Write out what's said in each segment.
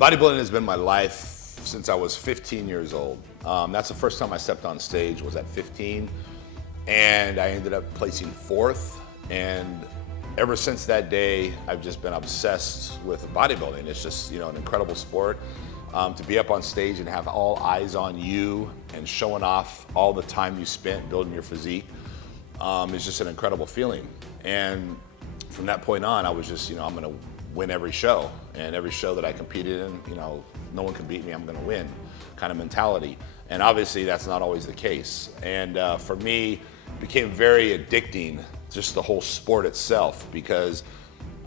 Bodybuilding has been my life since I was 15 years old. That's the first time I stepped on stage, was at 15, and I ended up placing 4th. And ever since that day, I've just been obsessed with bodybuilding. It's just, an incredible sport. To be up on stage and have all eyes on you and showing off all the time you spent building your physique is just an incredible feeling. And from that point on, I was just, I'm gonna win every show. And every show that I competed in, no one can beat me, I'm gonna win kind of mentality. And obviously that's not always the case. And for me, it became very addicting, just the whole sport itself, because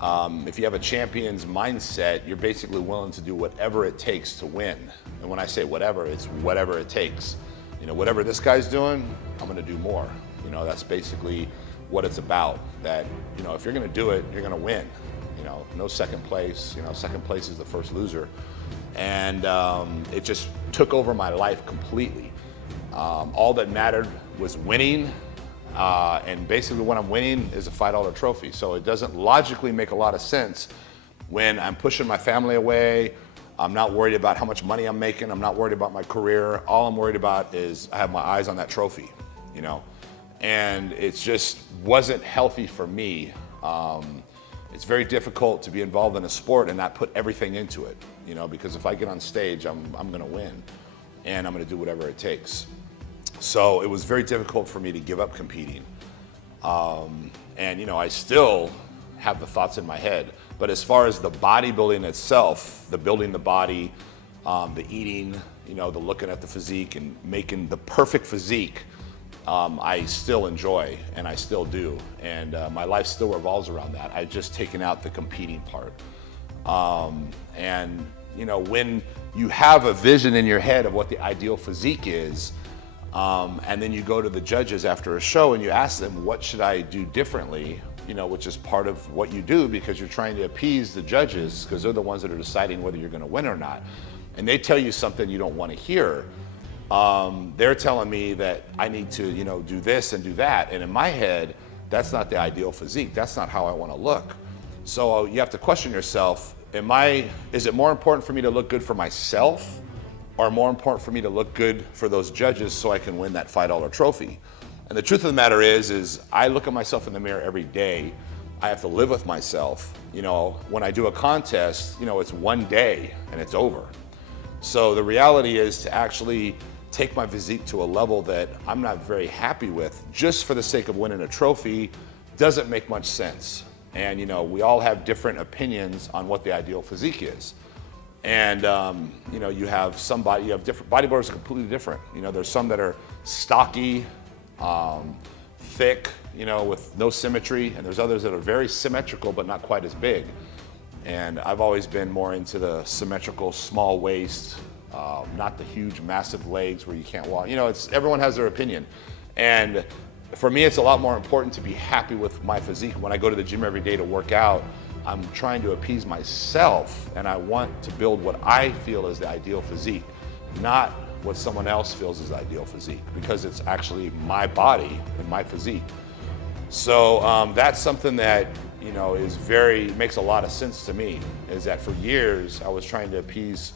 if you have a champion's mindset, you're basically willing to do whatever it takes to win. And when I say whatever, it's whatever it takes. Whatever this guy's doing, I'm gonna do more. That's basically what it's about. That, if you're gonna do it, you're gonna win. No second place. Second place is the first loser. And it just took over my life completely. All that mattered was winning. And basically when I'm winning is a $5 trophy. So it doesn't logically make a lot of sense when I'm pushing my family away. I'm not worried about how much money I'm making. I'm not worried about my career. All I'm worried about is I have my eyes on that trophy, And it just wasn't healthy for me. It's very difficult to be involved in a sport and not put everything into it, because if I get on stage, I'm gonna win and I'm gonna do whatever it takes. So it was very difficult for me to give up competing. And I still have the thoughts in my head, but as far as the bodybuilding itself, the building the body, the eating, the looking at the physique and making the perfect physique, I still enjoy and I still do. And my life still revolves around that. I've just taken out the competing part. And when you have a vision in your head of what the ideal physique is, and then you go to the judges after a show and you ask them, what should I do differently? Which is part of what you do because you're trying to appease the judges because they're the ones that are deciding whether you're gonna win or not. And they tell you something you don't wanna hear. They're telling me that I need to, do this and do that. And in my head, that's not the ideal physique. That's not how I wanna look. So you have to question yourself, is it more important for me to look good for myself or more important for me to look good for those judges so I can win that $5 trophy? And the truth of the matter is I look at myself in the mirror every day. I have to live with myself. When I do a contest, it's one day and it's over. So the reality is to actually take my physique to a level that I'm not very happy with just for the sake of winning a trophy doesn't make much sense. And we all have different opinions on what the ideal physique is. And you have different bodybuilders are completely different. There's some that are stocky, thick, with no symmetry, and there's others that are very symmetrical but not quite as big. And I've always been more into the symmetrical, small waist, not the huge, massive legs where you can't walk. Everyone has their opinion. And for me, it's a lot more important to be happy with my physique. When I go to the gym every day to work out, I'm trying to appease myself, and I want to build what I feel is the ideal physique, not what someone else feels is the ideal physique, because it's actually my body and my physique. So that's something that makes a lot of sense to me, is that for years I was trying to appease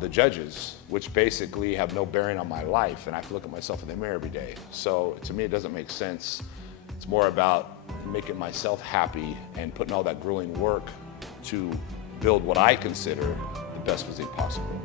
the judges, which basically have no bearing on my life, and I have to look at myself in the mirror every day. So to me, it doesn't make sense. It's more about making myself happy and putting all that grueling work to build what I consider the best physique possible.